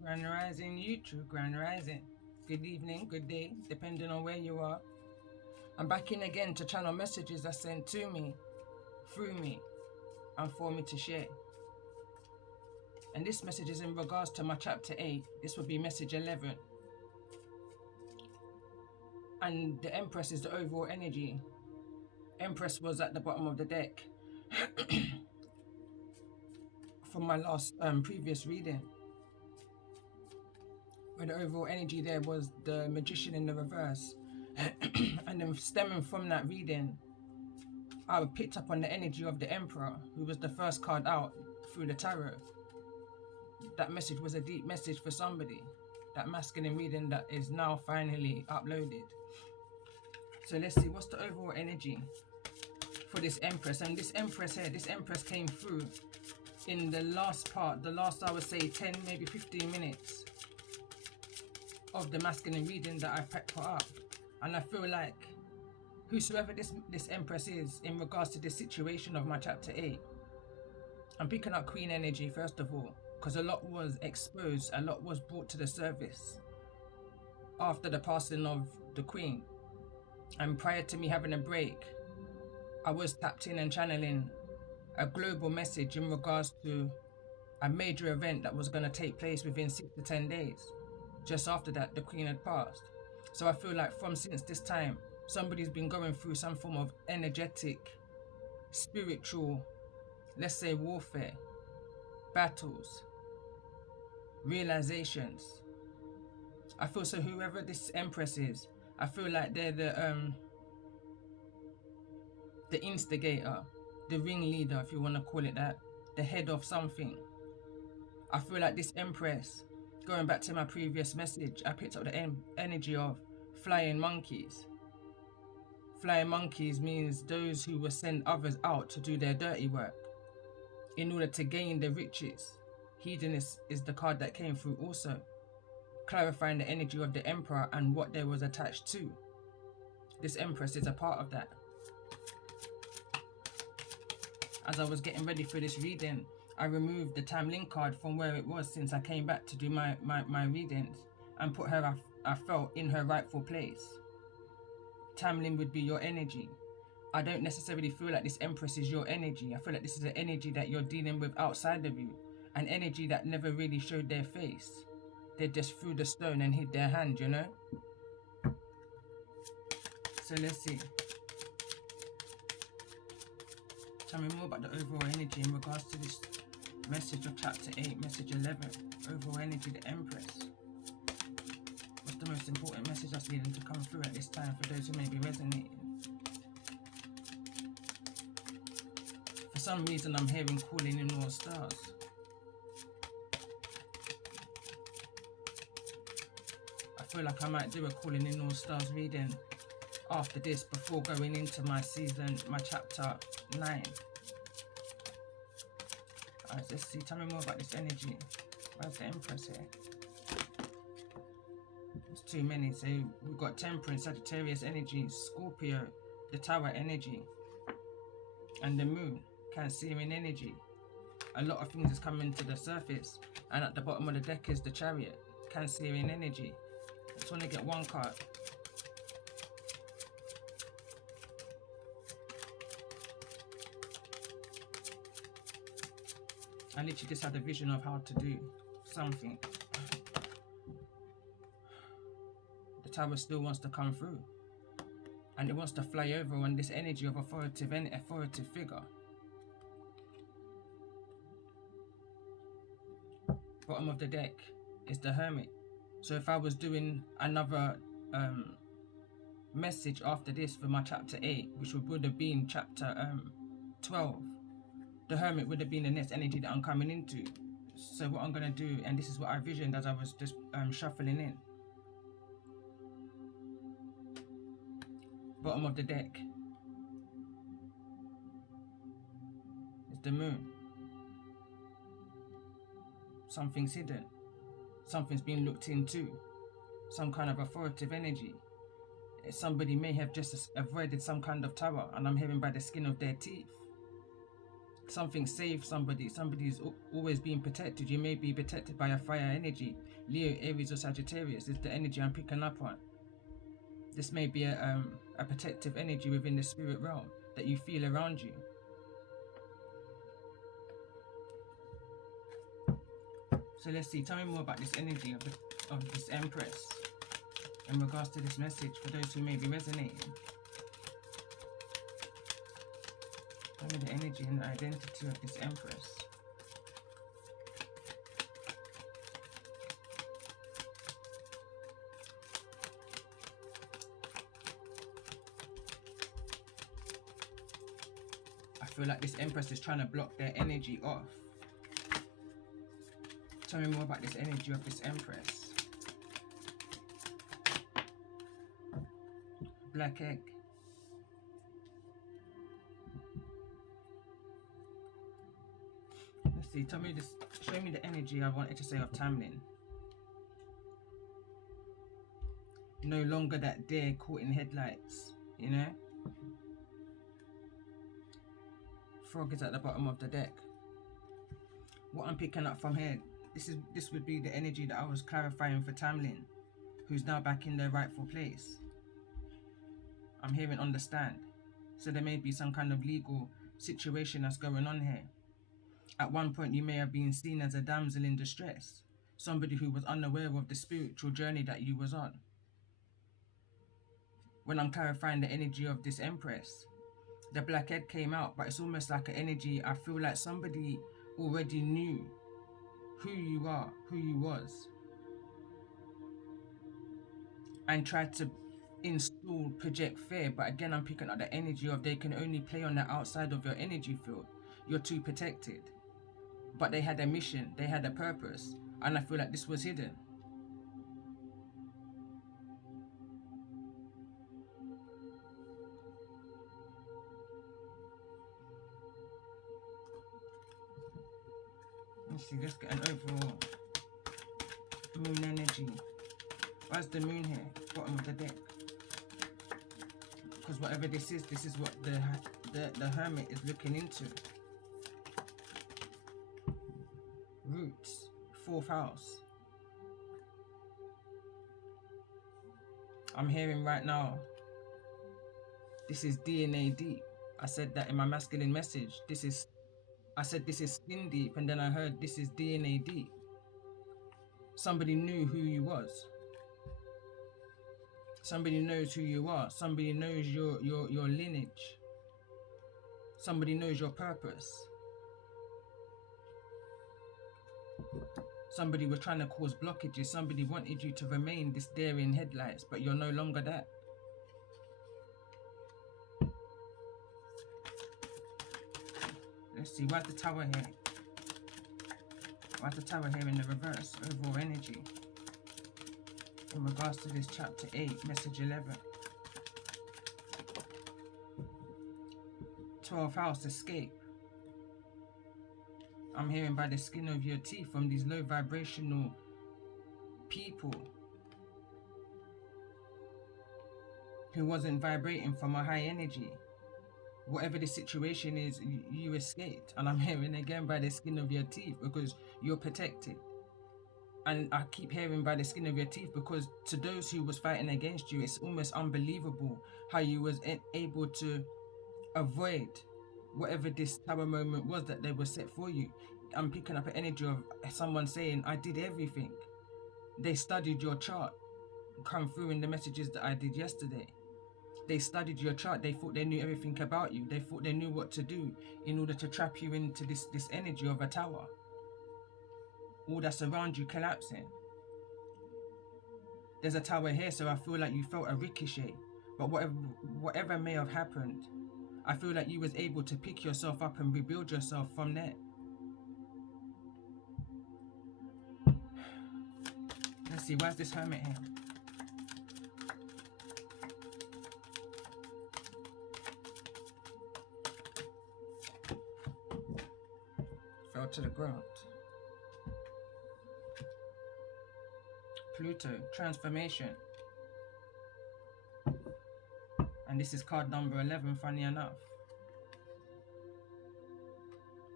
Grand Rising YouTube, Grand Rising. Good evening, good day, depending on where you are. I'm back in again to channel messages that's sent to me, through me, and for me to share. And this message is in regards to my chapter 8. This will be message 11. And the Empress is the overall energy. Empress was at the bottom of the deck from my last previous reading, where the overall energy there was the Magician in the reverse. And then stemming from that reading, I picked up on the energy of the Emperor, who was the first card out through the tarot. That message was a deep message for somebody. That masculine reading that is now finally uploaded. So let's see, what's the overall energy for this Empress? And this Empress here, this Empress came through in the last part, the last, I would say 10, maybe 15 minutes of the masculine reading that I put up. And I feel like whosoever this Empress is in regards to the situation of my chapter 8, I'm picking up Queen energy first of all, because a lot was exposed, a lot was brought to the surface after the passing of the Queen. And prior to me having a break, I was tapped in and channeling a global message in regards to a major event that was going to take place within 6 to 10 days. Just after that, the Queen had passed. So I feel like since this time, somebody's been going through some form of energetic, spiritual, let's say warfare, battles, realizations. I feel so whoever this Empress is, I feel like they're the instigator, the ringleader, if you want to call it that, the head of something. I feel like this Empress, going back to my previous message, I picked up the energy of flying monkeys. Flying monkeys means those who will send others out to do their dirty work in order to gain the riches. Hedonist is the card that came through also, clarifying the energy of the Emperor and what there was attached to. This Empress is a part of that. As I was getting ready for this reading, I removed the Tamlin card from where it was since I came back to do my readings and put her, I felt, in her rightful place. Tamlin would be your energy. I don't necessarily feel like this Empress is your energy. I feel like this is an energy that you're dealing with outside of you, an energy that never really showed their face. They just threw the stone and hid their hand, you know? So let's see. Tell me more about the overall energy in regards to this message of chapter 8, message 11. Overall energy, the Empress. What's the most important message that's needing to come through at this time for those who may be resonating? For some reason, I'm hearing calling in all stars. I feel like I might do a calling in all stars reading after this before going into my season, my chapter 9. Alright, let's see. Tell me more about this energy. Where's the Empress here? There's too many. So we've got Temperance, Sagittarius energy, Scorpio, the Tower energy, and the Moon, Cancerian energy. A lot of things is coming to the surface, and at the bottom of the deck is the Chariot, Cancerian energy. I just want to get one card. I literally just had a vision of how to do something. The Tower still wants to come through, and it wants to fly over on this energy of authoritative figure. Bottom of the deck is the Hermit. So if I was doing another message after this for my chapter 8, which would have been chapter 12, the Hermit would have been the next energy that I'm coming into. So what I'm going to do, and this is what I visioned as I was just shuffling in. Bottom of the deck is the Moon. Something's hidden. Something's been looked into. Some kind of authoritative energy. Somebody may have just avoided some kind of tower, and I'm hearing by the skin of their teeth. Something saved somebody. Somebody's always being protected. You may be protected by a fire energy. Leo, Aries, or Sagittarius is the energy I'm picking up on. This may be a protective energy within the spirit realm that you feel around you. So let's see. Tell me more about this energy of this Empress in regards to this message for those who may be resonating. Tell me the energy and the identity of this Empress. I feel like this Empress is trying to block their energy off. Tell me more about this energy of this Empress. Black egg. Let's see, tell me this, show me the energy I wanted to say of Tamlin. No longer that deer caught in headlights, you know? Frog is at the bottom of the deck. What I'm picking up from here, this would be the energy that I was clarifying for Tamlin, who's now back in their rightful place. I'm hearing understand. So there may be some kind of legal situation that's going on here. At one point you may have been seen as a damsel in distress, somebody who was unaware of the spiritual journey that you was on. When I'm clarifying the energy of this Empress, the black egg came out, but it's almost like an energy. I feel like somebody already knew who you are, who you was, and tried to install, project fear. But again, I'm picking up the energy of they can only play on the outside of your energy field. You're too protected. But they had a mission, they had a purpose, and I feel like this was hidden. Let's see, let's get an overall moon energy. Where's the moon here? Bottom of the deck. Because whatever this is what the hermit is looking into. Roots, 4th house. I'm hearing right now, this is DNA deep. I said that in my masculine message. I said this is skin deep, and then I heard this is DNA deep. Somebody knew who you was. Somebody knows who you are. Somebody knows your lineage. Somebody knows your purpose. Somebody was trying to cause blockages. Somebody wanted you to remain this deer in headlights, but you're no longer that. Let's see, why's the tower here? Why's the tower here in the reverse? Overall energy. In regards to this chapter 8, message 11. 12th house, escape. I'm hearing by the skin of your teeth from these low vibrational people who wasn't vibrating from a high energy. Whatever the situation is, you escaped. And I'm hearing again by the skin of your teeth because you're protected. And I keep hearing by the skin of your teeth because to those who was fighting against you, it's almost unbelievable how you was able to avoid whatever this tower moment was that they were set for you. I'm picking up an energy of someone saying, I did everything. They studied your chart, come through in the messages that I did yesterday. They studied your chart. They thought they knew everything about you. They thought they knew what to do in order to trap you into this energy of a tower. All that's around you collapsing. There's a tower here, so I feel like you felt a ricochet. But whatever may have happened, I feel like you was able to pick yourself up and rebuild yourself from there. Let's see, where's this hermit here? Fell to the ground. Pluto, transformation. And this is card number 11, funny enough.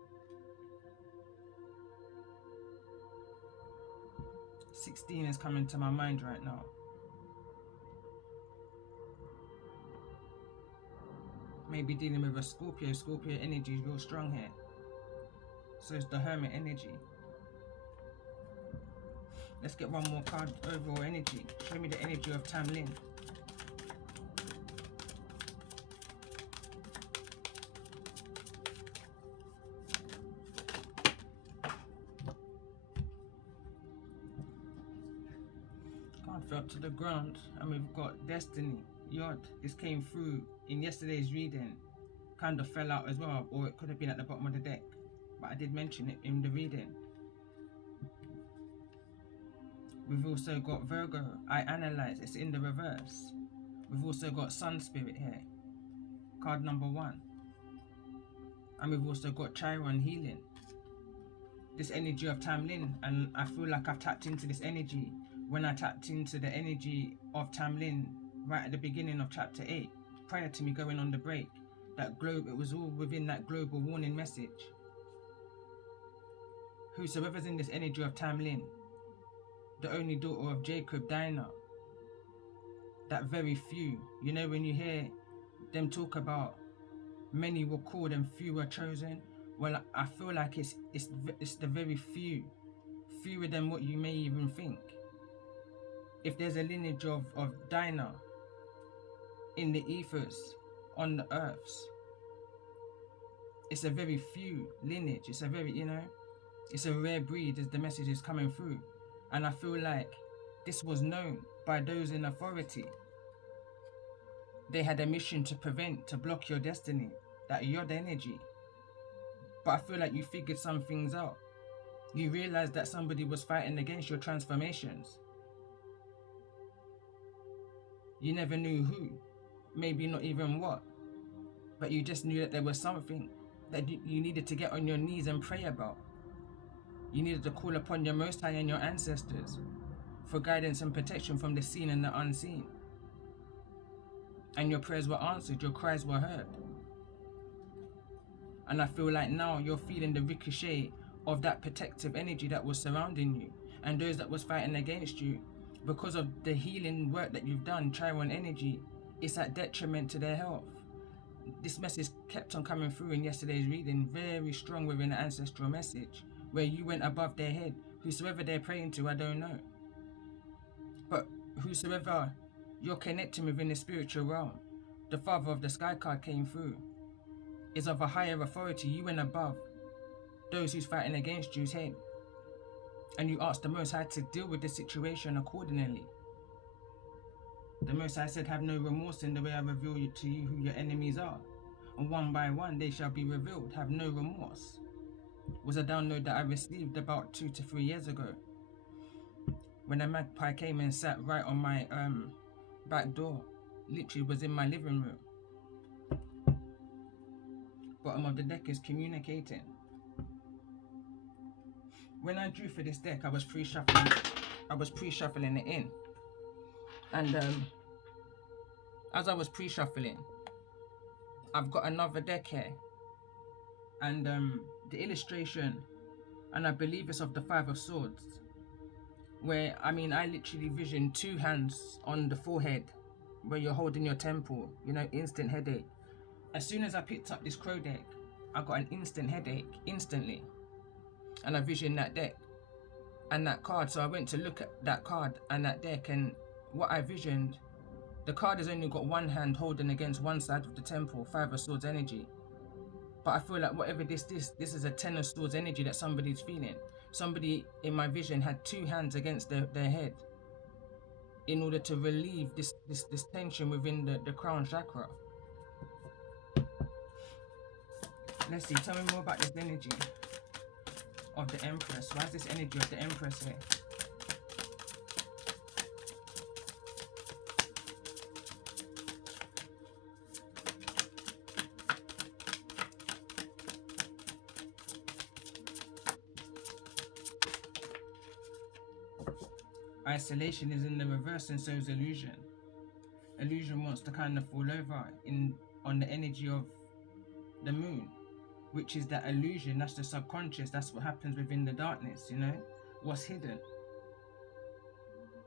16 is coming to my mind right now. Maybe dealing with a Scorpio. Scorpio energy is real strong here. So it's the Hermit energy. Let's get one more card. Overall energy. Show me the energy of Tamlin. Card fell to the ground, and we've got Destiny. Yod. This came through in yesterday's reading. Kind of fell out as well, or it could have been at the bottom of the deck, but I did mention it in the reading. We've also got Virgo. I analyze. It's in the reverse. We've also got Sun Spirit here. Card number 1. And we've also got Chiron healing. This energy of Tamlin, and I feel like I've tapped into this energy when I tapped into the energy of Tamlin right at the beginning of chapter 8, prior to me going on the break. That globe, it was all within that global warning message. Whosoever's in this energy of Tamlin, the only daughter of Jacob, Dinah, that very few, you know, when you hear them talk about many were called and few were chosen, well, I feel like it's the very few, fewer than what you may even think. If there's a lineage of Dinah in the ethers, on the earths, it's a very few lineage. It's a very, you know, it's a rare breed as the message is coming through. And I feel like this was known by those in authority. They had a mission to prevent, to block your destiny, that Yod energy. But I feel like you figured some things out. You realized that somebody was fighting against your transformations. You never knew who, maybe not even what, but you just knew that there was something that you needed to get on your knees and pray about. You needed to call upon your Most High and your ancestors for guidance and protection from the seen and the unseen. And your prayers were answered, your cries were heard. And I feel like now you're feeling the ricochet of that protective energy that was surrounding you and those that was fighting against you. Because of the healing work that you've done, Chiron energy, it's at detriment to their health. This message kept on coming through in yesterday's reading, very strong within the ancestral message, where you went above their head. Whosoever they're praying to, I don't know. But whosoever you're connecting with in the spiritual realm, the Father of the Sky card came through, is of a higher authority. You went above those who's fighting against you's head. And you asked the Most High to deal with the situation accordingly. The Most High said, have no remorse in the way I reveal to you who your enemies are. And one by one they shall be revealed. Have no remorse. Was a download that I received about 2 to 3 years ago. When a magpie came and sat right on my back door. Literally was in my living room. Bottom of the deck is communicating. When I drew for this deck, I was pre-shuffling it in. And as I was pre-shuffling, I've got another deck here. And the illustration, and I believe it's of the 5 of Swords, where, I mean, I literally visioned 2 hands on the forehead, where you're holding your temple, you know, instant headache. As soon as I picked up this crow deck, I got an instant headache, instantly. And I visioned that deck and that card. So I went to look at that card and that deck, and what I visioned, the card has only got one hand holding against one side of the temple, 5 of Swords energy. But I feel like whatever this is a 10 of Swords energy that somebody's feeling. Somebody in my vision had 2 hands against their head in order to relieve this tension within the crown chakra. Let's see, tell me more about this energy of the Empress. Why is this energy of the Empress here? Isolation is in the reverse, and so is illusion. Illusion wants to kind of fall over on the energy of the moon, which is that illusion, that's the subconscious, that's what happens within the darkness, you know, what's hidden.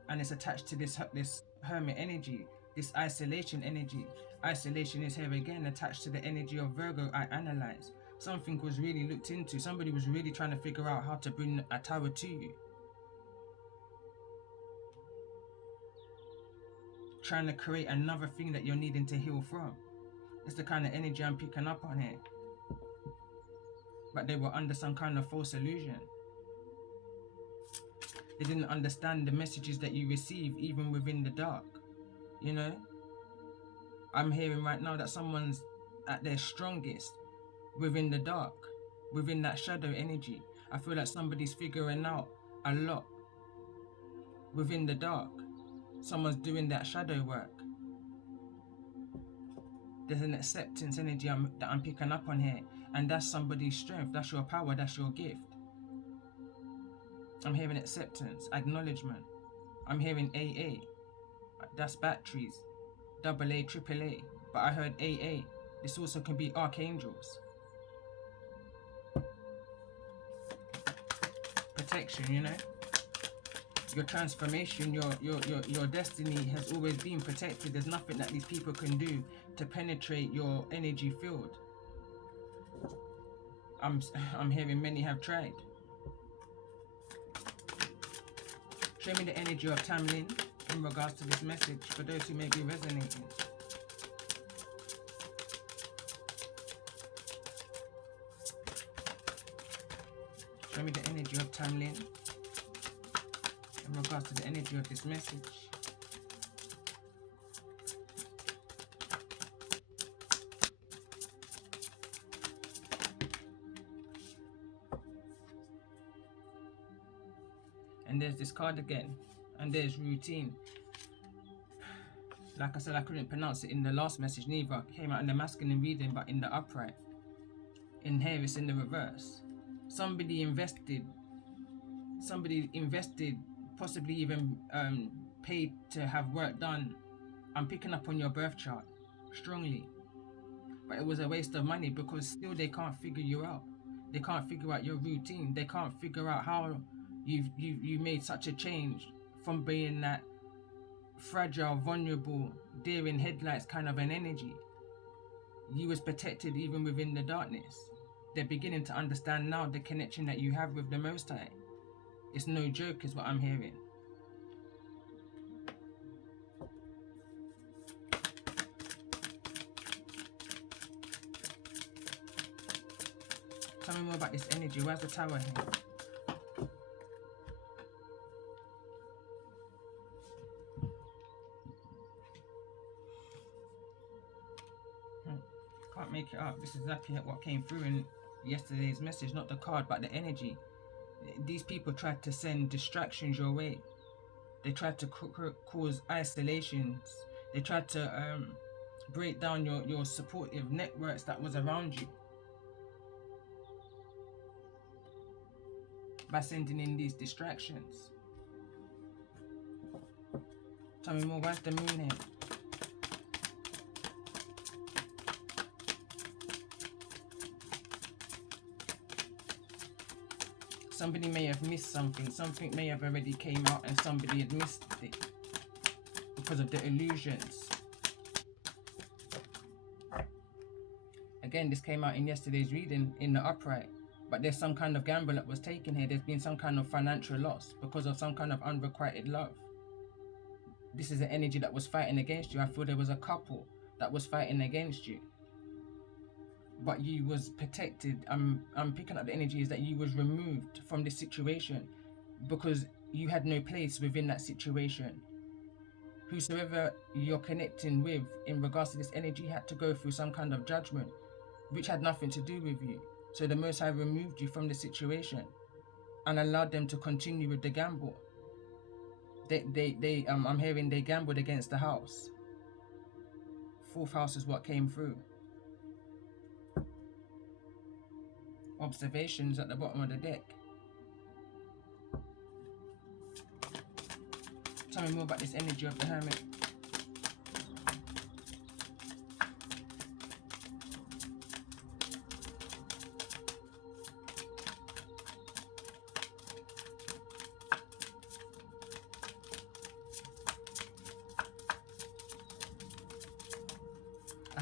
and it's attached to this hermit energy, this isolation energy. Isolation is here again, attached to the energy of Virgo. I analyze. Something was really looked into. Somebody was really trying to figure out how to bring a tower to you. Trying to create another thing that you're needing to heal from. It's the kind of energy I'm picking up on here. But they were under some kind of false illusion. They didn't understand the messages that you receive even within the dark. You know? I'm hearing right now that someone's at their strongest within the dark, within that shadow energy. I feel like somebody's figuring out a lot within the dark. Someone's doing that shadow work. There's an acceptance energy that I'm picking up on here. And that's somebody's strength. That's your power. That's your gift. I'm hearing acceptance, acknowledgement. I'm hearing AA. That's batteries. AA, AAA. But I heard AA. This also can be archangels. Protection, you know? Your transformation, your destiny has always been protected. There's nothing that these people can do to penetrate your energy field. I'm hearing many have tried. Show me the energy of Tamlin in regards to this message for those who may be resonating. Show me the energy of Tamlin in regards to the energy of this message. And there's this card again, and there's routine. Like I said, I couldn't pronounce it in the last message neither. It came out in the masculine reading, but in the upright. In here, it's in the reverse. Somebody invested, possibly even paid to have work done. I'm picking up on your birth chart strongly. But it was a waste of money because still they can't figure you out. They can't figure out your routine. They can't figure out how you made such a change from being that fragile, vulnerable, deer in headlights kind of an energy. You was protected even within the darkness. They're beginning to understand now the connection that you have with the Most High. It's no joke is what I'm hearing. Tell me more about this energy. Where's the tower here? Can't make it up. This is exactly what came through in yesterday's message, not the card, but the energy. These people tried to send distractions your way. They tried to cause isolations. They tried to break down your supportive networks that was around you by sending in these distractions. Tell me more, where's the moon here? Somebody may have missed something. Something may have already came out and somebody had missed it because of the illusions. Again, this came out in yesterday's reading in the upright. But there's some kind of gamble that was taken here. There's been some kind of financial loss because of some kind of unrequited love. This is an energy that was fighting against you. I feel there was a couple that was fighting against you. But you was protected. I'm picking up the energy is that you was removed from this situation because you had no place within that situation. Whosoever you're connecting with in regards to this energy had to go through some kind of judgment which had nothing to do with you. So the Most High removed you from the situation and allowed them to continue with the gamble. I'm hearing they gambled against the house. Fourth house is what came through. Observations at the bottom of the deck. Tell me more about this energy of the Hermit.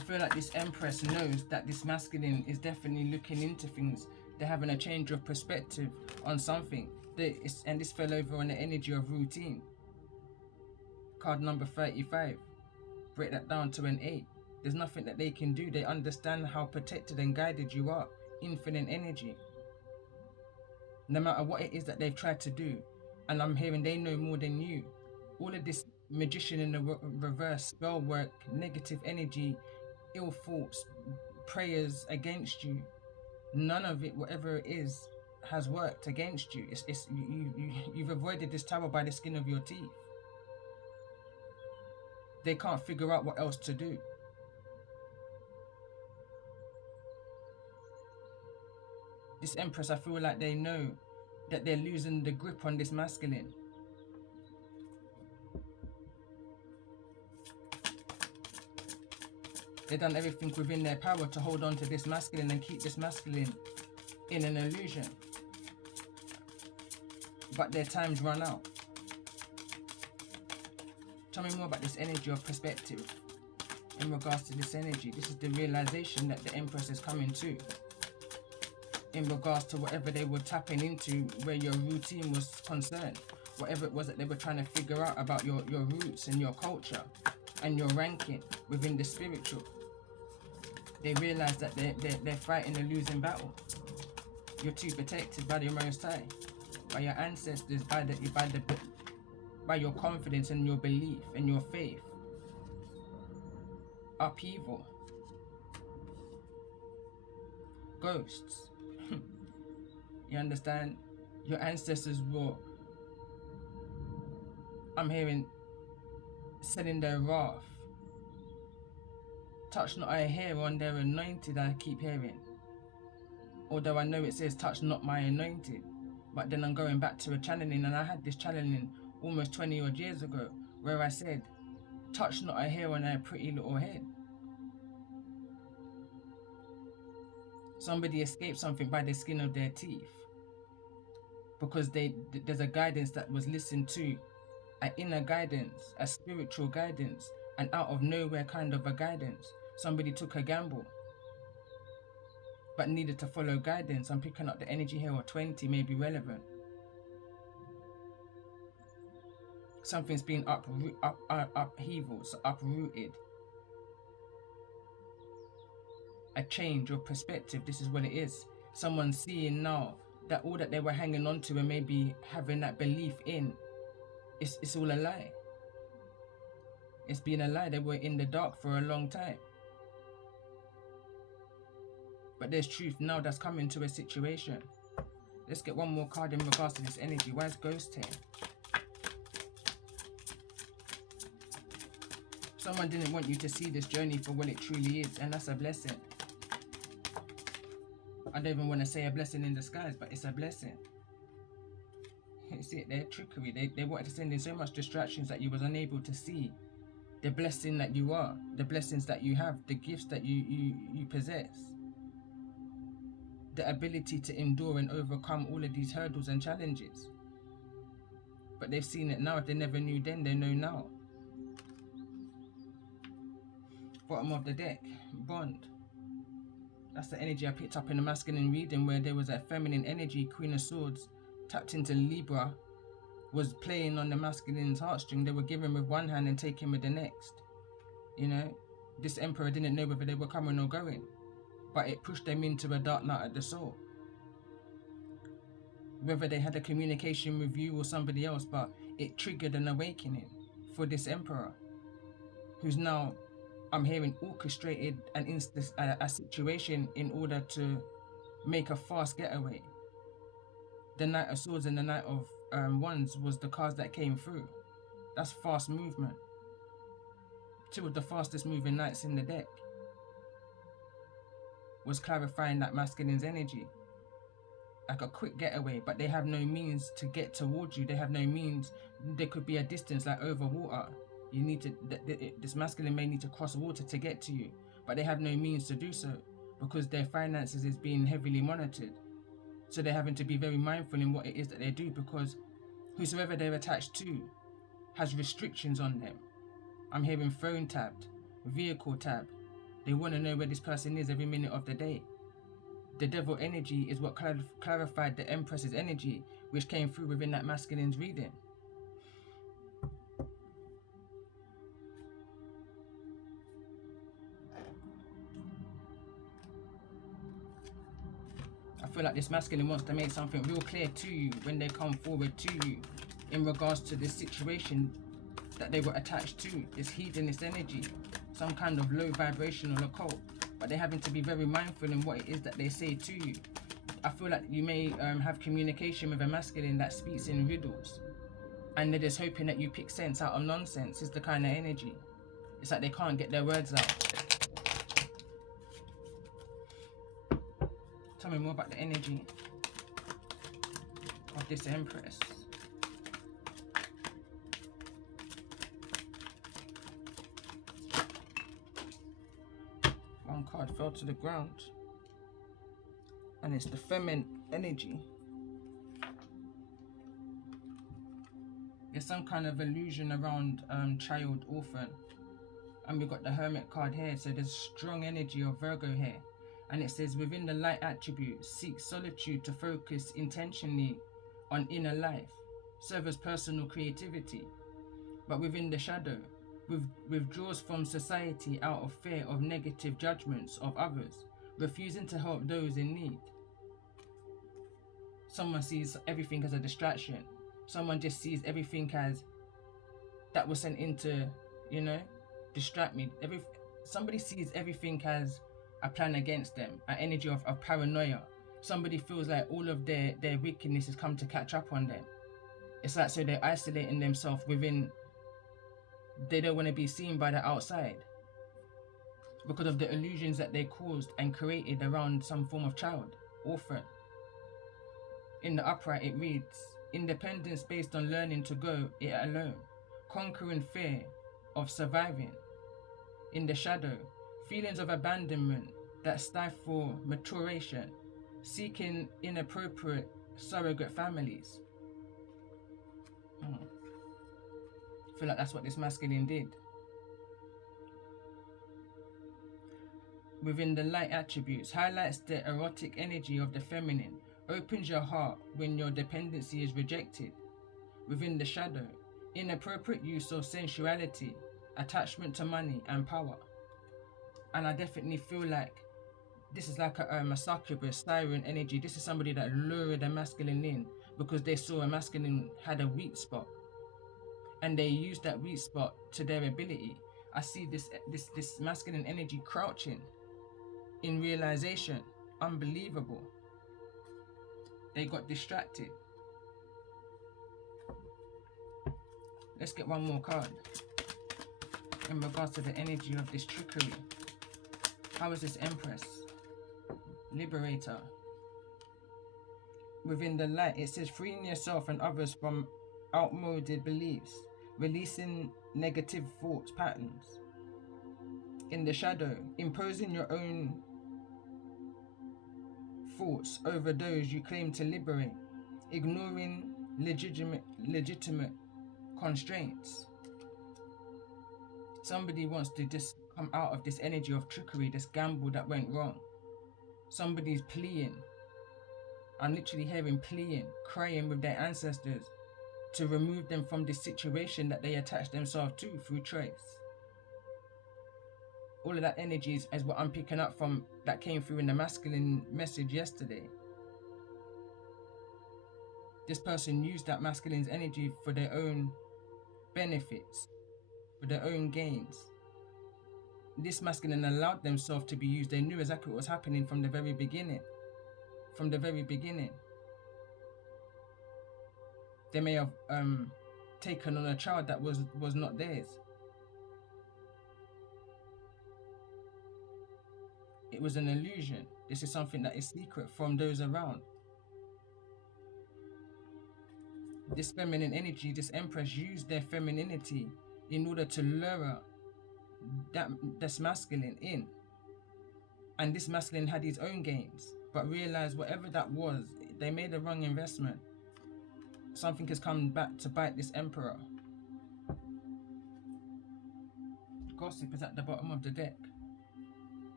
feel like this Empress knows that this masculine is definitely looking into things. They're having a change of perspective on something. And this fell over on the energy of routine. Card number 35. Break that down to an 8. There's nothing that they can do. They understand how protected and guided you are. Infinite energy. No matter what it is that they've tried to do. And I'm hearing they know more than you. All of this magician in the reverse, spell work, negative energy, ill thoughts, prayers against you, none of it, whatever it is, has worked against you. You've avoided this tower by the skin of your teeth. They can't figure out what else to do. This Empress, I feel like they know that they're losing the grip on this masculine. They've done everything within their power to hold on to this masculine and keep this masculine in an illusion. But their time's run out. Tell me more about this energy of perspective in regards to this energy. This is the realization that the Empress is coming to in regards to whatever they were tapping into where your routine was concerned. Whatever it was that they were trying to figure out about your roots and your culture and your ranking within the spiritual. They realize that they're fighting a losing battle. You're too protected by the Most High, by your ancestors, by your confidence and your belief and your faith. Upheaval. Ghosts. You understand? Your ancestors were, I'm hearing, selling their wrath. Touch not a hair on their anointed, I keep hearing. Although I know it says touch not my anointed. But then I'm going back to a channeling, and I had this channeling almost 20 odd years ago where I said, touch not a hair on their pretty little head. Somebody escaped something by the skin of their teeth. Because there's a guidance that was listened to, an inner guidance, a spiritual guidance, an out of nowhere kind of a guidance. Somebody took a gamble, but needed to follow guidance. I'm picking up the energy here, or 20 may be relevant. Something's been upheaval, so uprooted. A change of perspective, this is what it is. Someone's seeing now that all that they were hanging on to and maybe having that belief in, it's all a lie. It's been a lie. They were in the dark for a long time. But there's truth now that's coming to a situation. Let's get one more card in regards to this energy. Why is Ghost here? Someone didn't want you to see this journey for what it truly is, and that's a blessing. I don't even want to say a blessing in disguise, but it's a blessing. You see it, their trickery. They wanted to send in so much distractions that you was unable to see the blessing that you are, the blessings that you have, the gifts that you possess, the ability to endure and overcome all of these hurdles and challenges. But they've seen it now. If they never knew then, they know now. Bottom of the deck, Bond. That's the energy I picked up in the masculine reading, where there was a feminine energy, Queen of Swords, tapped into Libra, was playing on the masculine's heartstring. They were giving with one hand and taking with the next. You know, this Emperor didn't know whether they were coming or going, but it pushed them into a dark night of the soul. Whether they had a communication with you or somebody else, but it triggered an awakening for this Emperor, who's now, I'm hearing, orchestrated a situation in order to make a fast getaway. The Knight of Swords and the Knight of Wands was the cards that came through. That's fast movement. Two of the fastest moving knights in the deck was clarifying that masculine's energy. Like a quick getaway, but they have no means to get towards you. They have no means. There could be a distance like over water. You need to, this masculine may need to cross water to get to you, but they have no means to do so because their finances is being heavily monitored. So they're having to be very mindful in what it is that they do, because whosoever they're attached to has restrictions on them. I'm hearing phone tapped, vehicle tapped. They want to know where this person is every minute of the day. The devil energy is what clarified the Empress's energy, which came through within that masculine's reading. I feel like this masculine wants to make something real clear to you when they come forward to you in regards to this situation that they were attached to, this hedonist energy, some kind of low vibrational occult, but they're having to be very mindful in what it is that they say to you. I feel like you may have communication with a masculine that speaks in riddles, and they're just hoping that you pick sense out of nonsense. Is the kind of energy. It's like they can't get their words out. Tell me more about the energy of this Empress. One card fell to the ground, and it's the feminine energy. There's some kind of illusion around child, orphan, and we've got the Hermit card here. So there's strong energy of Virgo here, and it says within the light attribute, seek solitude to focus intentionally on inner life, serve as personal creativity. But within the shadow, withdraws from society out of fear of negative judgments of others, refusing to help those in need. Someone sees everything as a distraction. Someone just sees everything as that was sent in to, distract me. Somebody sees everything as a plan against them, an energy of paranoia. Somebody feels like all of their wickedness has come to catch up on them. It's like, so they're isolating themselves within. They don't want to be seen by the outside because of the illusions that they caused and created around some form of child, orphan. In the upright it reads, independence based on learning to go it alone, conquering fear of surviving. In the shadow, feelings of abandonment that stifle maturation, seeking inappropriate surrogate families. I feel like that's what this masculine did. Within the light attributes, highlights the erotic energy of the feminine, opens your heart when your dependency is rejected. Within the shadow, inappropriate use of sensuality, attachment to money and power. And I definitely feel like this is like a succubus, siren energy. This is somebody that lured a masculine in because they saw a masculine had a weak spot, and they used that weak spot to their ability. I see this masculine energy crouching in realization. Unbelievable. They got distracted. Let's get one more card in regards to the energy of this trickery. How is this Empress? Liberator. Within the light, it says freeing yourself and others from outmoded beliefs, releasing negative thoughts patterns. In the shadow, imposing your own thoughts over those you claim to liberate, ignoring legitimate constraints. Somebody wants to just come out of this energy of trickery, this gamble that went wrong. Somebody's pleading. I'm literally hearing pleading, crying with their ancestors to remove them from this situation that they attached themselves to through choice. All of that energy is what I'm picking up from that came through in the masculine message yesterday. This person used that masculine's energy for their own benefits, for their own gains. This masculine allowed themselves to be used. They knew exactly what was happening from the very beginning. From the very beginning. They may have taken on a child that was not theirs. It was an illusion. This is something that is secret from those around. This feminine energy, this Empress used their femininity in order to lure this masculine in. And this masculine had his own gains, but realized whatever that was, they made a wrong investment. Something has come back to bite this Emperor. Gossip is at the bottom of the deck.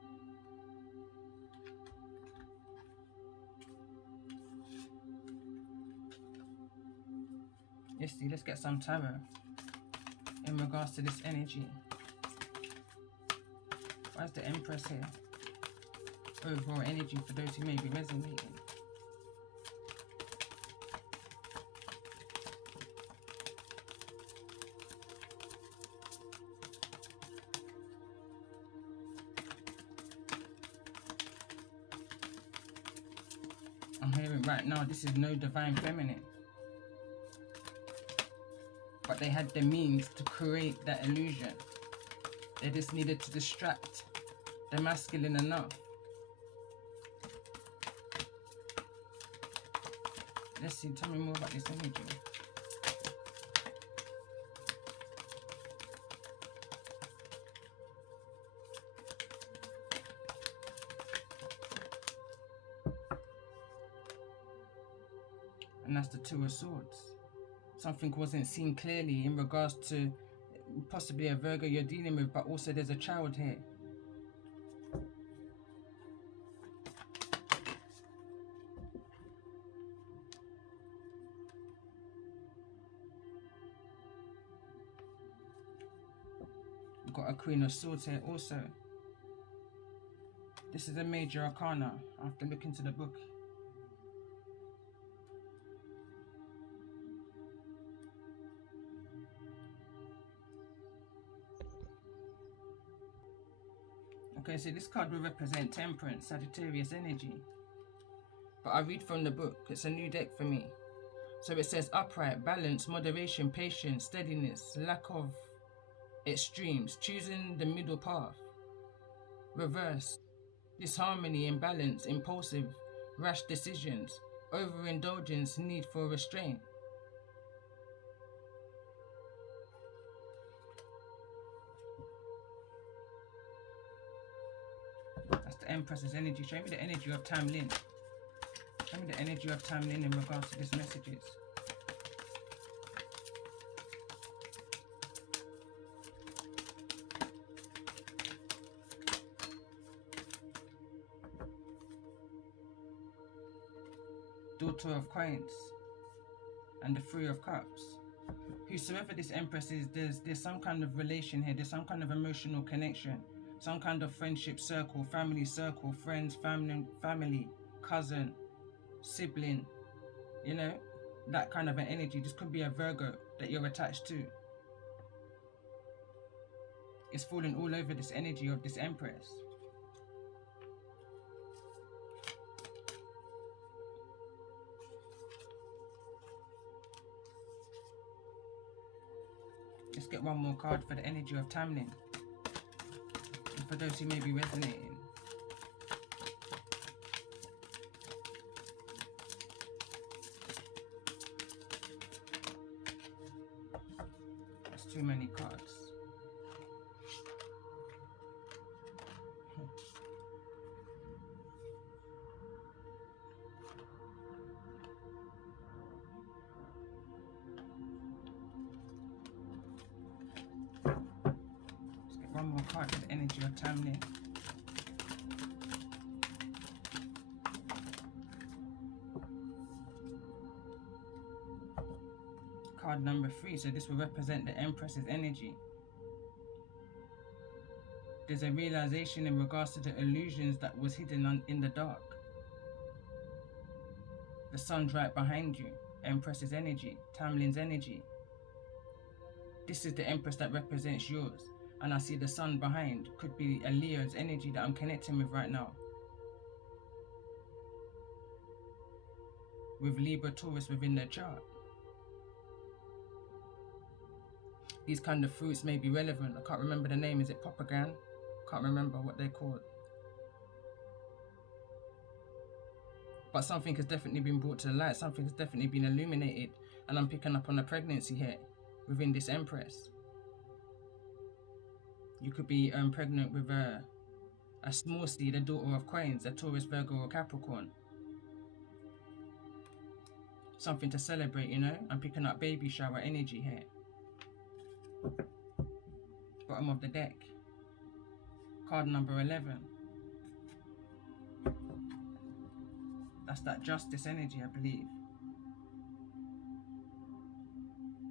Let's see, let's get some tarot in regards to this energy. Why's the Empress here? Overall energy for those who may be resonating. I'm hearing right now this is no divine feminine. But they had the means to create that illusion. They just needed to distract the masculine enough. Let's see, tell me more about this energy. And that's the Two of Swords. Something wasn't seen clearly in regards to possibly a Virgo you're dealing with, but also there's a child here. We've got a Queen of Swords here also. This is a major arcana. I have to look into the book. Okay, so this card will represent Temperance, Sagittarius energy. But I read from the book. It's a new deck for me. So it says upright, balance, moderation, patience, steadiness, lack of extremes, choosing the middle path. Reverse, disharmony, imbalance, impulsive, rash decisions, overindulgence, need for restraint. That's the Empress's energy. Show me the energy of Tamlin. Show me the energy of Tamlin in regards to these messages. Daughter of Coins and the Three of Cups. Whosoever this Empress is, there's some kind of relation here. There's some kind of emotional connection, some kind of friendship circle, friends, family, cousin, sibling, you know, that kind of an energy. This could be a Virgo that you're attached to. It's falling all over this energy of this Empress. Let's get one more card for the energy of Tamlin. And for those who may be resonating. That's too many cards. One more card for the energy of Tamlin. Card number 3, so this will represent the Empress's energy. There's a realization in regards to the illusions that was hidden in the dark. The sun's right behind you. Empress's energy, Tamlin's energy. This is the Empress that represents yours. And I see the sun behind. Could be a Leo's energy that I'm connecting with right now. With Libra, Taurus within their chart. These kind of fruits may be relevant. I can't remember the name. Is it Popagan? Can't remember what they're called. But something has definitely been brought to the light. Something has definitely been illuminated. And I'm picking up on a pregnancy here within this Empress. You could be pregnant with a small seed, a daughter of Coins, a Taurus, Virgo, or Capricorn. Something to celebrate, you know? I'm picking up baby shower energy here. Bottom of the deck. Card number 11. That's that justice energy, I believe.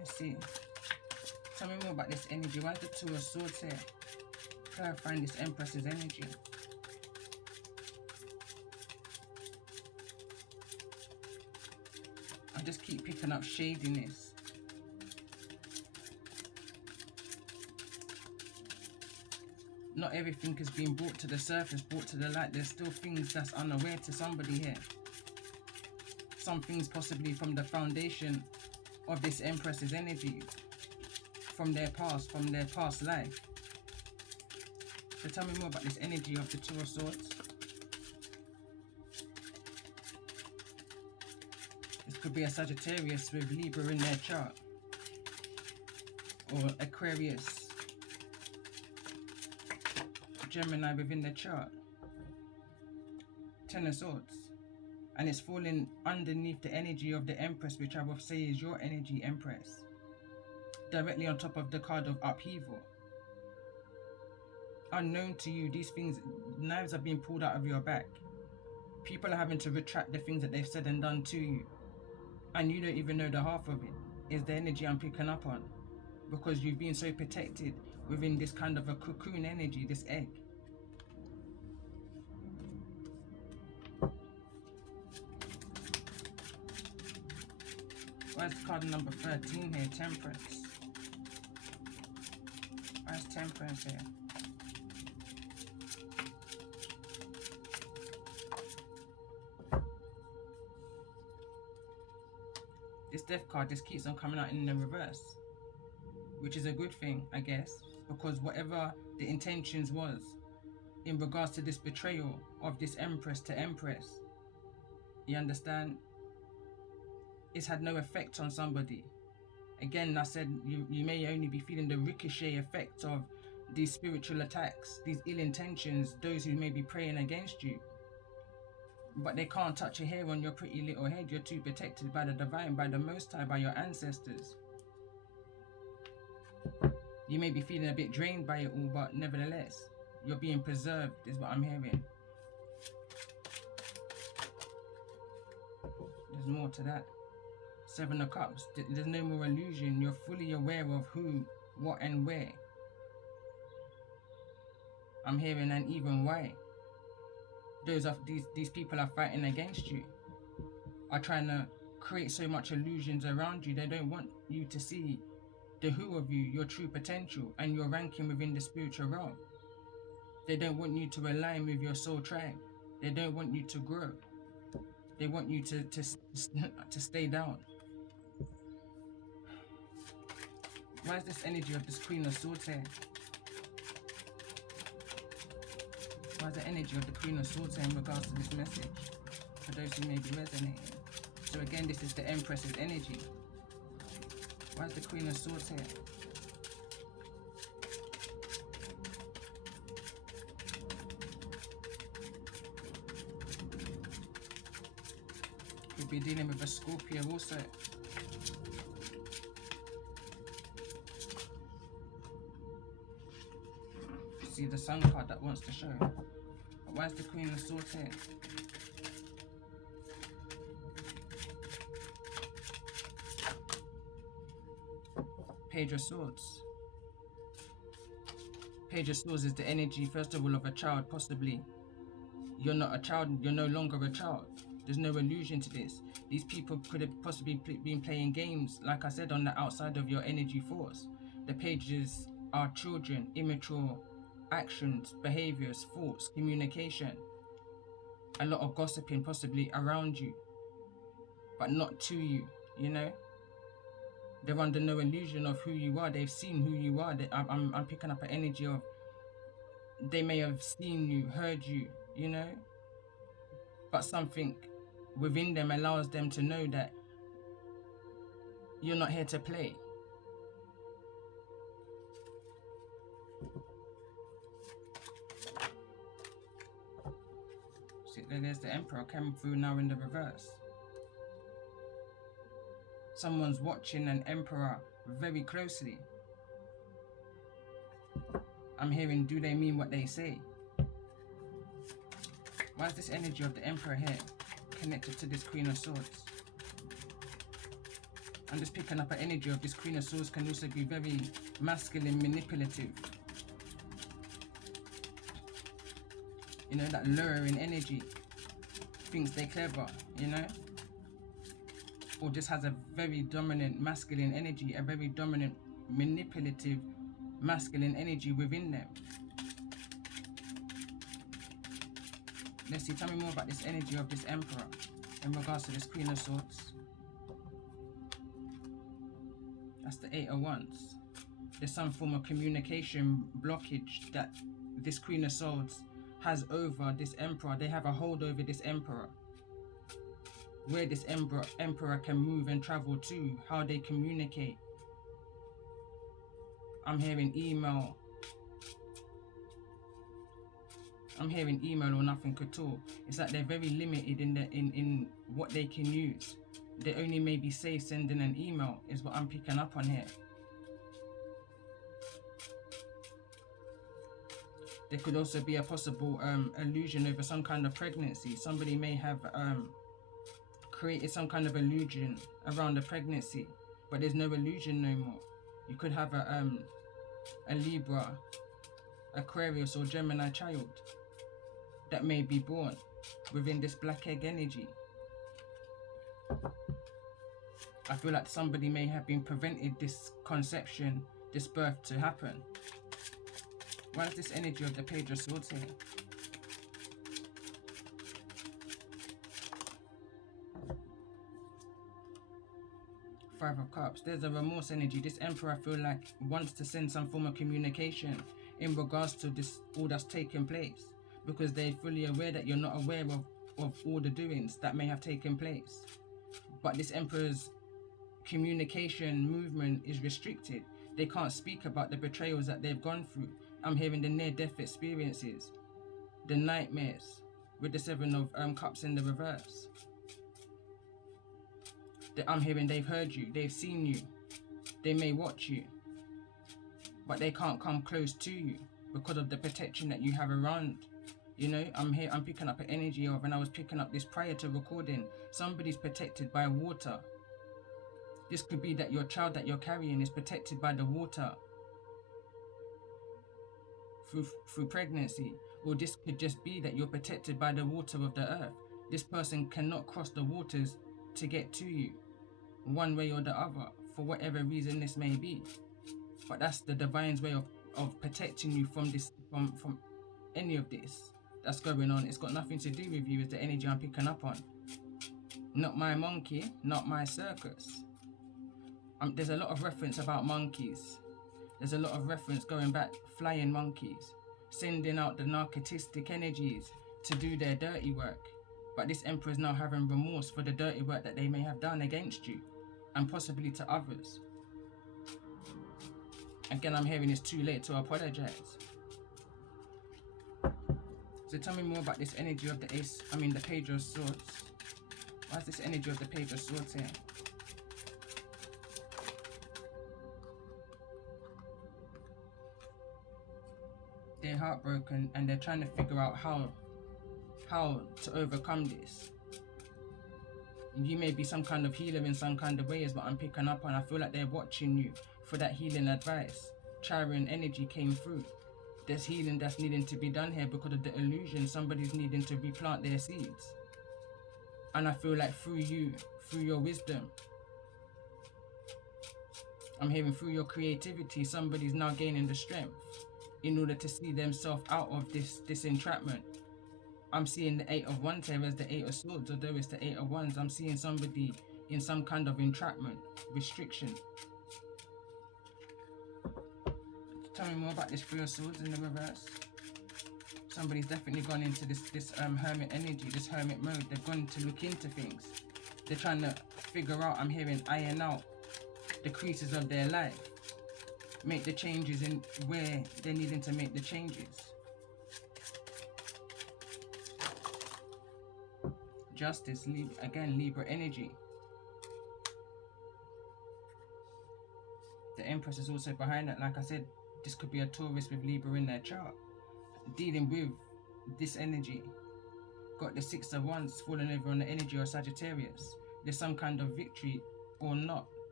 Let's see. Tell me more about this energy. Why is the Two of Swords here? Clarifying this Empress's energy. I just keep picking up shadiness. Not everything is being brought to the surface, brought to the light. There's still things that's unaware to somebody here. Some things possibly from the foundation of this Empress's energy, from their past life. So tell me more about this energy of the Two of Swords. This could be a Sagittarius with Libra in their chart, or Aquarius, Gemini within the chart. Ten of Swords. And it's falling underneath the energy of the Empress, which I will say is your energy, Empress. Directly on top of the card of upheaval. Unknown to you, these things, knives are being pulled out of your back. People are having to retract the things that they've said and done to you. And you don't even know the half of it. Is the energy I'm picking up on. Because you've been so protected within this kind of a cocoon energy, this egg. Why is card number 13 here? Temperance. Why is Temperance here? This Death card just keeps on coming out in the reverse. Which is a good thing, I guess. Because whatever the intentions was in regards to this betrayal of this Empress to Empress, you understand? It's had no effect on somebody. Again, I said you may only be feeling the ricochet effect of these spiritual attacks, these ill intentions, those who may be praying against you. But they can't touch a hair on your pretty little head. You're too protected by the divine, by the Most High, by your ancestors. You may be feeling a bit drained by it all, but nevertheless, you're being preserved, is what I'm hearing. There's more to that. Seven of Cups. There's no more illusion. You're fully aware of who, what, and where. I'm hearing and even why. These people are fighting against you. Are trying to create so much illusions around you. They don't want you to see the who of you, your true potential, and your ranking within the spiritual realm. They don't want you to align with your soul tribe. They don't want you to grow. They want you to stay down. Why is this energy of this Queen of Swords here? Why is the energy of the Queen of Swords here in regards to this message? For those who may be resonating. So again, this is the Empress's energy. Why is the Queen of Swords here? Could be dealing with a Scorpio also. See the Sun card that wants to show. But why is the Queen of Swords here? Page of Swords. Page of Swords is the energy, first of all, of a child, possibly. You're not a child, you're no longer a child. There's no illusion to this. These people could have possibly been playing games, like I said, on the outside of your energy force. The pages are children, immature actions, behaviors, thoughts, communication. A lot of gossiping possibly around you, but not to you, you know? They're under no illusion of who you are. They've seen who you are. I'm picking up an energy of they may have seen you, heard you, you know? But something within them allows them to know that you're not here to play. See, there's the Emperor coming through now in the reverse. Someone's watching an Emperor very closely. I'm hearing, do they mean what they say? Why is this energy of the Emperor here connected to this Queen of Swords? I'm just picking up an energy of this Queen of Swords can also be very masculine, manipulative. You know, that lowering energy. Thinks they're clever, you know? Or just has a very dominant masculine energy, a very dominant, manipulative, masculine energy within them. Let's see, tell me more about this energy of this Emperor in regards to this Queen of Swords. That's the Eight of Wands. There's some form of communication blockage that this Queen of Swords has over this Emperor. They have a hold over this Emperor. Where this Emperor can move and travel to, how they communicate. I'm hearing email. I'm hearing email or nothing at all. It's like they're very limited in what they can use. They only maybe say sending an email is what I'm picking up on here. There could also be a possible illusion over some kind of pregnancy. Somebody may have created some kind of illusion around the pregnancy, but there's no illusion no more. You could have a Libra, Aquarius or Gemini child that may be born within this black egg energy. I feel like somebody may have been prevented this conception, this birth to happen. Why is this energy of the Page of Swords here? Five of Cups. There's a remorse energy. This Emperor, I feel like, wants to send some form of communication in regards to this, all that's taken place, because they're fully aware that you're not aware of all the doings that may have taken place. But this Emperor's communication movement is restricted. They can't speak about the betrayals that they've gone through. I'm hearing the near-death experiences, the nightmares, with the Seven of Cups in the reverse. I'm hearing they've heard you, they've seen you, they may watch you, but they can't come close to you because of the protection that you have around. You know, I'm picking up an energy of, and I was picking up this prior to recording, somebody's protected by water. This could be that your child that you're carrying is protected by the water through pregnancy, or this could just be that you're protected by the water of the earth. This person cannot cross the waters to get to you, one way or the other, for whatever reason this may be. But that's the divine's way of protecting you from this, from any of this that's going on. It's got nothing to do with you, is the energy I'm picking up on. Not my monkey, not my circus. There's a lot of reference about monkeys. There's a lot of reference going back, flying monkeys, sending out the narcissistic energies to do their dirty work. But this Emperor is now having remorse for the dirty work that they may have done against you, and possibly to others. Again, I'm hearing it's too late to apologize. So tell me more about this energy of the the Page of Swords. Why is this energy of the Page of Swords here? They're heartbroken and they're trying to figure out how to overcome this. You may be some kind of healer in some kind of way is what I'm picking up on. I feel like they're watching you for that healing advice. Chiron energy came through. There's healing that's needing to be done here because of the illusion. Somebody's needing to replant their seeds. And I feel like through you, through your wisdom, I'm hearing through your creativity, somebody's now gaining the strength in order to see themselves out of this entrapment. I'm seeing the Eight of Wands here as the Eight of Swords, although it's the Eight of Wands. I'm seeing somebody in some kind of entrapment, restriction. Tell me more about this Three of Swords in the reverse. Somebody's definitely gone into this hermit energy, this hermit mode. They've gone to look into things. They're trying to figure out, I'm hearing, iron out the creases of their life. Make the changes in where they're needing to make the changes. Justice, again, Libra energy. The Empress is also behind that. Like I said, this could be a Taurus with Libra in their chart. Dealing with this energy. Got the Six of Wands falling over on the energy of Sagittarius. There's some kind of victory or not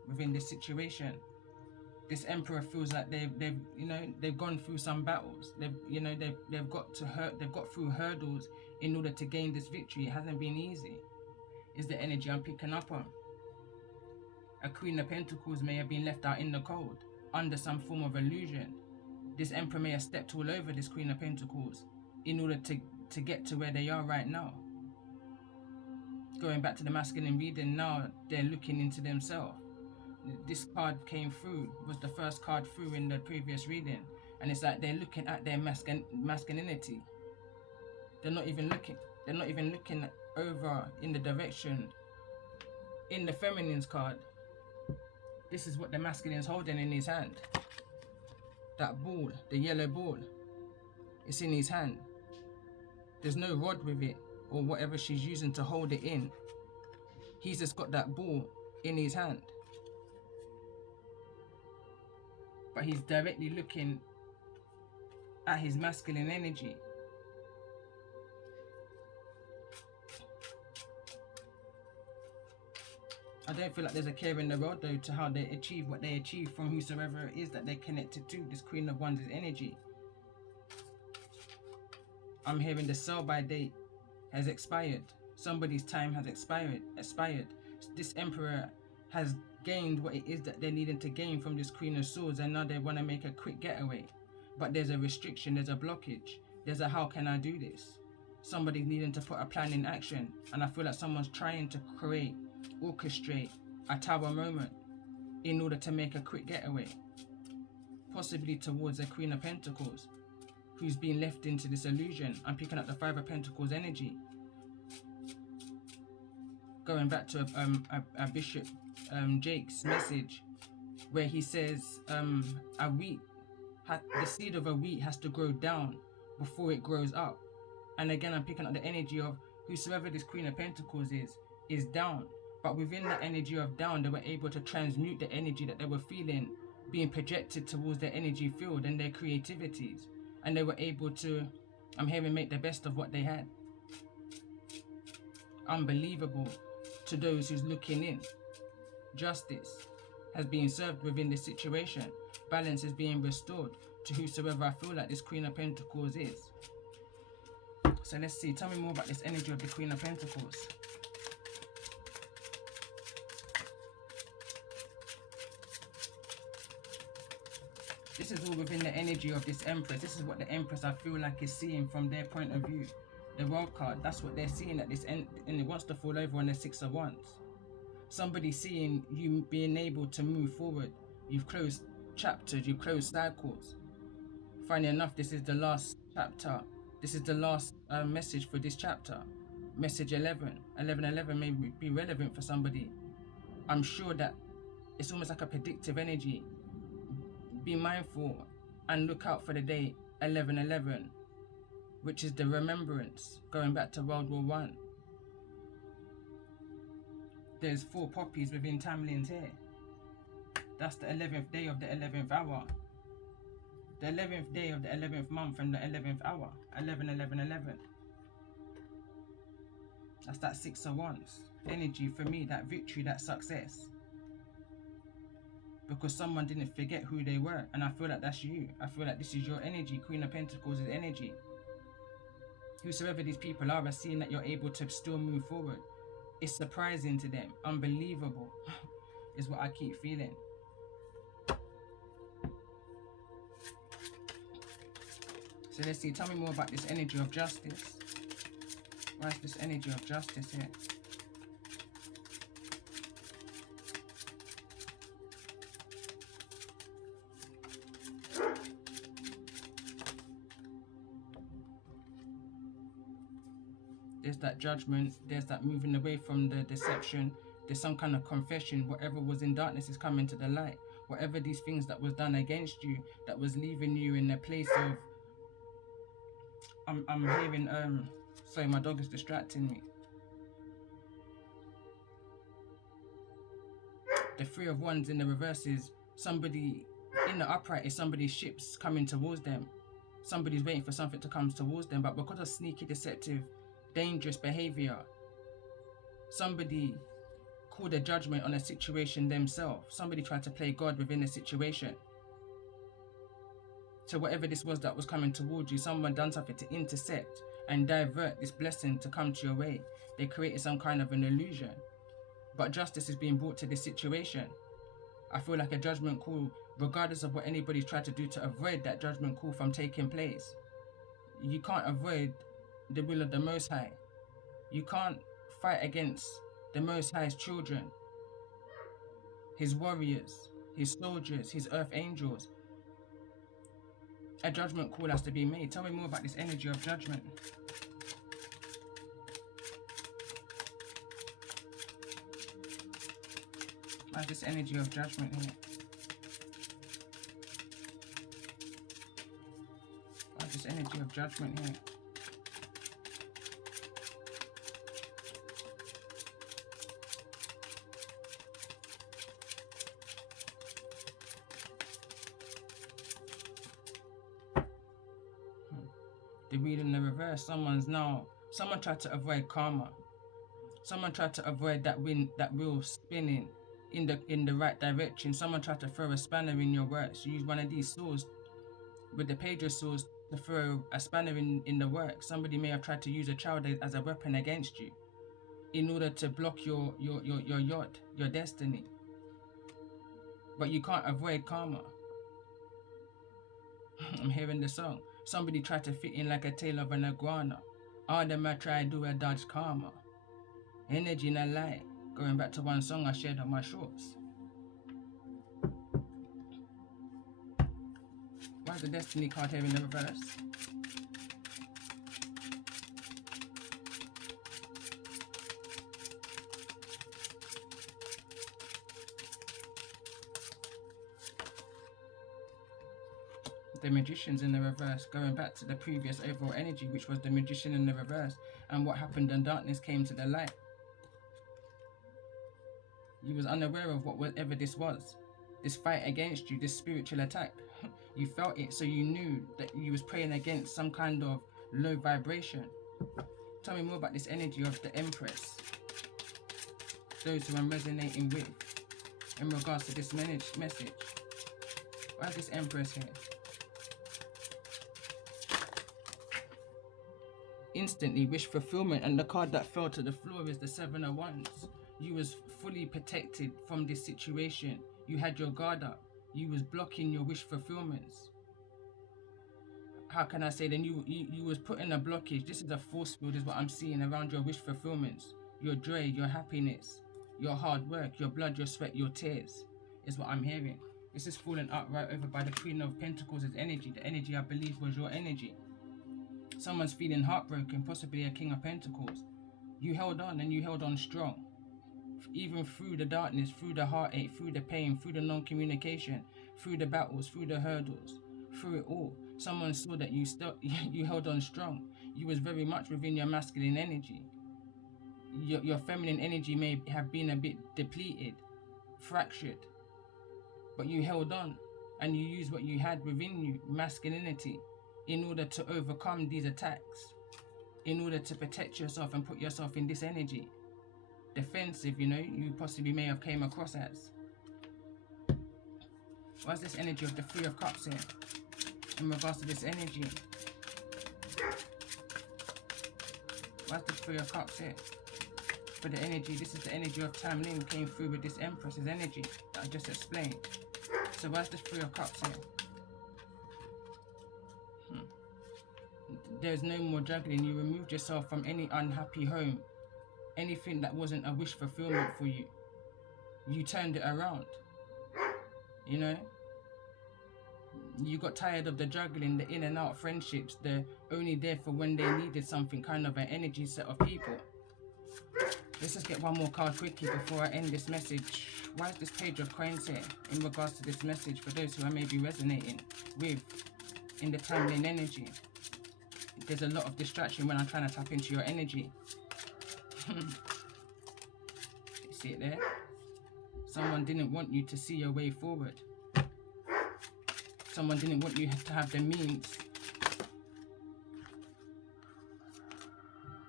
within this situation. This emperor feels like they've gone through some battles. They've got through hurdles in order to gain this victory. It hasn't been easy. Is the energy I'm picking up on. A Queen of Pentacles may have been left out in the cold, under some form of illusion. This emperor may have stepped all over this Queen of Pentacles in order to get to where they are right now. Going back to the masculine reading, now they're looking into themselves. This card came through, was the first card through in the previous reading, and it's like they're looking at their masculinity. They're not even looking over in the direction in the feminine's card. This is what the masculine's holding in his hand. That ball, the yellow ball, it's in his hand. There's no rod with it or whatever she's using to hold it in. He's just got that ball in his hand. But he's directly looking at his masculine energy. I don't feel like there's a care in the road though to how they achieve what they achieve from whosoever it is that they're connected to, this Queen of Wands' energy. I'm hearing the sell-by date has expired. Somebody's time has expired. This Emperor has gained what it is that they're needing to gain from this Queen of Swords, and now they want to make a quick getaway. But there's a restriction, there's a blockage, there's a how can I do this? Somebody's needing to put a plan in action, and I feel like someone's trying to orchestrate a tower moment in order to make a quick getaway. Possibly towards a Queen of Pentacles, who's been left into this illusion. I'm picking up the Five of Pentacles energy. Going back to a Bishop Jake's message, where he says the seed of a wheat has to grow down before it grows up. And again, I'm picking up the energy of whosoever this Queen of Pentacles is down. But within that energy of down, they were able to transmute the energy that they were feeling being projected towards their energy field and their creativities. And they were able to, I'm hearing, make the best of what they had. Unbelievable to those who's looking in. Justice has been served within this situation. Balance is being restored to whosoever I feel like this Queen of Pentacles is. So let's see. Tell me more about this energy of the Queen of Pentacles. This is all within the energy of this Empress. This is what the Empress I feel like is seeing from their point of view. The World card, that's what they're seeing at this end, and it wants to fall over on the Six of Wands. Somebody seeing you being able to move forward. You've closed chapters, you've closed cycles. Funny enough, this is the last chapter. This is the last message for this chapter. Message 11. 1111 may be relevant for somebody. I'm sure that it's almost like a predictive energy. Be mindful and look out for the day 1111, which is the remembrance going back to World War I. There's 4 poppies within Tamlin's here. That's the 11th day of the 11th hour. The 11th day of the 11th month and the 11th hour. 11, 11, 11. That's that Six of Wands energy for me, that victory, that success. Because someone didn't forget who they were, and I feel like that's you. I feel like this is your energy. Queen of Pentacles' energy. Whosoever these people are seeing that you're able to still move forward. It's surprising to them. Unbelievable is what I keep feeling. So let's see. Tell me more about this energy of justice. Why is this energy of justice here? There's that judgment, there's that moving away from the deception, there's some kind of confession. Whatever was in darkness is coming to the light. Whatever these things that was done against you, that was leaving you in a place of, I'm hearing, sorry, my dog is distracting me. The Three of Wands in the reverse is somebody, in the upright is somebody's ships coming towards them. Somebody's waiting for something to come towards them, but because of sneaky, deceptive, dangerous behavior, somebody called a judgment on a situation themselves. Somebody tried to play God within a situation. So whatever this was that was coming towards you, someone done something to intercept and divert this blessing to come to your way. They created some kind of an illusion. But justice is being brought to this situation. I feel like a judgment call, regardless of what anybody's tried to do to avoid that judgment call from taking place. You can't avoid the will of the Most High. You can't fight against the Most High's children, his warriors, his soldiers, his earth angels. A judgment call has to be made. Tell me more about this energy of judgment. Why is this energy of judgment here? Why is this energy of judgment here? The wheel in the reverse. Someone tried to avoid karma. Someone tried to avoid that wheel spinning in the right direction. Someone tried to throw a spanner in your works. You use one of these saws with the page of saws to throw a spanner in the works. Somebody may have tried to use a child as a weapon against you in order to block your yacht, your destiny. But you can't avoid karma. I'm hearing the song. Somebody tried to fit in like a tail of an iguana. All them I try to do a dodge karma. Energy in a lie. Going back to one song I shared on my shorts. Why is the destiny card here in the reverse? The magician's in the reverse, going back to the previous overall energy, which was the magician in the reverse, and what happened when darkness came to the light. You was unaware of whatever this was, this fight against you, this spiritual attack. You felt it, so you knew that you was praying against some kind of low vibration. Tell me more about this energy of the Empress. Those who I'm resonating with in regards to this message. Why is this Empress here? Instantly wish fulfillment, and the card that fell to the floor is the Seven of Wands. You was fully protected from this situation. You had your guard up. You was blocking your wish fulfillments. How can I say then you was putting a blockage. This is a force field is what I'm seeing around your wish fulfillments. Your joy, your happiness, your hard work, your blood, your sweat, your tears is what I'm hearing. This is falling out right over by the Queen of Pentacles' energy. The energy I believe was your energy. Someone's feeling heartbroken, possibly a King of Pentacles. You held on and you held on strong. Even through the darkness, through the heartache, through the pain, through the non-communication, through the battles, through the hurdles, through it all. Someone saw that you held on strong. You was very much within your masculine energy. Your feminine energy may have been a bit depleted, fractured, but you held on and you used what you had within you, masculinity, in order to overcome these attacks, in order to protect yourself and put yourself in this energy. Defensive, you possibly may have came across as. What's this energy of the Three of Cups here in regards to this energy? What's the Three of Cups here? For the energy, this is the energy of Tamlin came through with this Empress's energy that I just explained. So what's the Three of Cups here? There's no more juggling. You removed yourself from any unhappy home. Anything that wasn't a wish fulfillment for you. You turned it around. You got tired of the juggling, the in and out friendships, the only there for when they needed something, kind of an energy set of people. Let's just get one more card quickly before I end this message. Why is this Page of Coins here in regards to this message for those who I may be resonating with in the Tamlin energy? There's a lot of distraction when I'm trying to tap into your energy. You see it there? Someone didn't want you to see your way forward. Someone didn't want you to have the means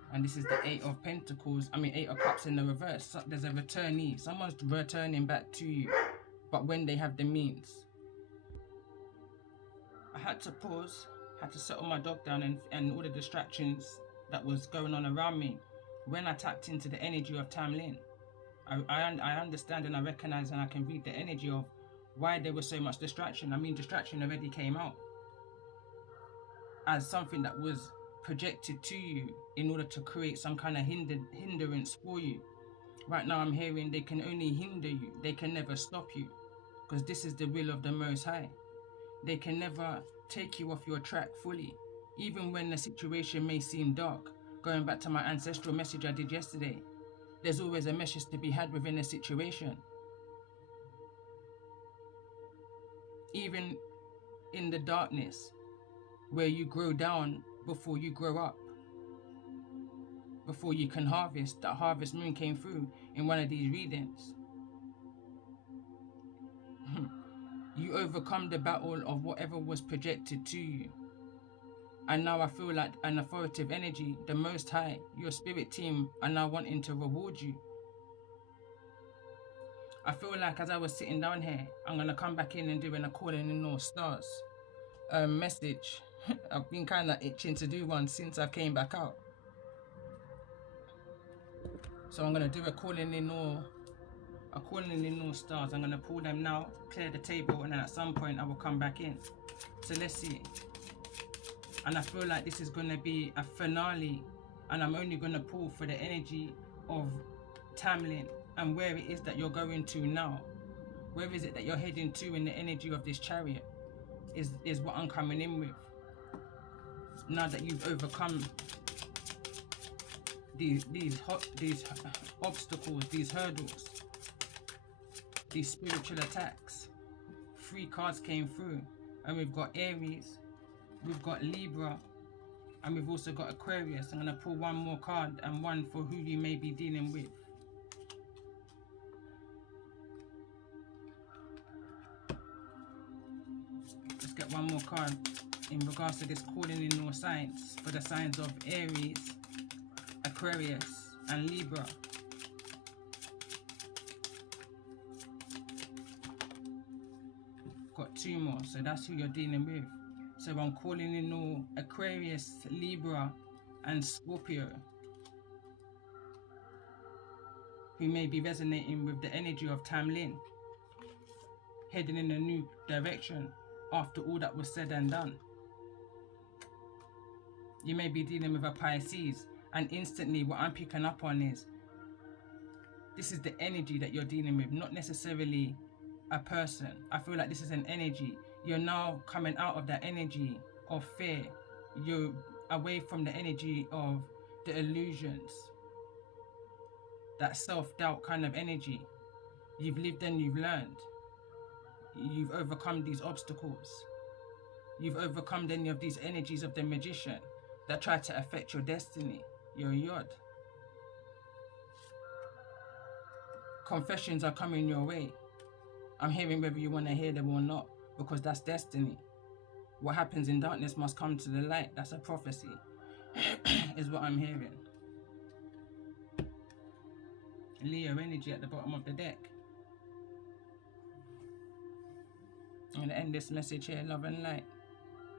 And this is the Eight of Pentacles, Eight of Cups in the reverse. So there's a returnee. Someone's returning back to you, but when they have the means. I had to pause, had to settle my dog down and all the distractions that was going on around me. When I tapped into the energy of Tamlin, I understand and I recognize and I can read the energy of why there was so much distraction. Distraction already came out as something that was projected to you in order to create some kind of hindrance for you. Right now I'm hearing they can only hinder you. They can never stop you, because this is the will of the Most High. They can never take you off your track fully, even when the situation may seem dark. Going back to my ancestral message I did yesterday, there's always a message to be had within a situation. Even in the darkness, where you grow down before you grow up, before you can harvest. That harvest moon came through in one of these readings. You overcome the battle of whatever was projected to you. And now I feel like an authoritative energy, the Most High, your spirit team are now wanting to reward you. I feel like as I was sitting down here, I'm going to come back in and doing a calling in all stars message. I've been kind of itching to do one since I came back out. So I'm going to do a calling in all stars. I'm going to pull them now, clear the table, and then at some point I will come back in. So let's see. And I feel like this is going to be a finale, and I'm only going to pull for the energy of Tamlin and where it is that you're going to now. Where is it that you're heading to in the energy of this chariot is what I'm coming in with. Now that you've overcome these obstacles, these hurdles, these spiritual attacks. 3 cards came through, and we've got Aries, we've got Libra, and we've also got Aquarius. I'm going to pull one more card and one for who you may be dealing with. Let's get one more card in regards to this calling in all signs for the signs of Aries, Aquarius, and Libra. Got 2 more, so that's who you're dealing with. So I'm calling in all Aquarius, Libra, and Scorpio, who may be resonating with the energy of Tamlin, heading in a new direction after all that was said and done. You may be dealing with a Pisces, and instantly what I'm picking up on is this is the energy that you're dealing with, not necessarily a person. I feel like this is an energy. You're now coming out of that energy of fear. You're away from the energy of the illusions, that self-doubt kind of energy. You've lived and you've learned. You've overcome these obstacles. You've overcome any of these energies of the magician that try to affect your destiny, your yod. Confessions are coming your way. I'm hearing whether you want to hear them or not, because that's destiny. What happens in darkness must come to the light. That's a prophecy, is what I'm hearing. Leo energy at the bottom of the deck. I'm going to end this message here, love and light.